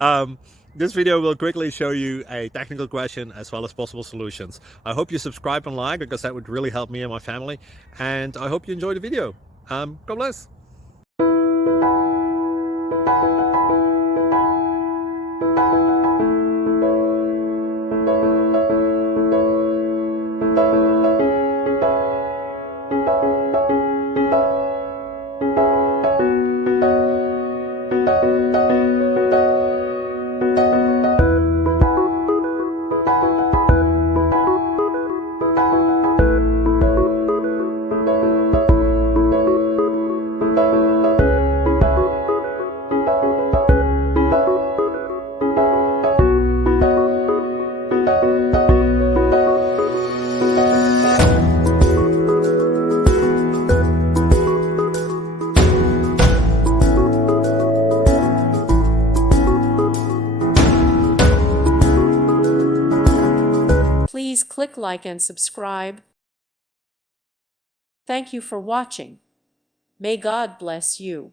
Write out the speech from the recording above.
um, this video will quickly show you a technical question as well as possible solutions. I hope you subscribe and like, because that would really help me and my family. And I hope you enjoy the video. God bless. Please click like and subscribe. Thank you for watching. May God bless you.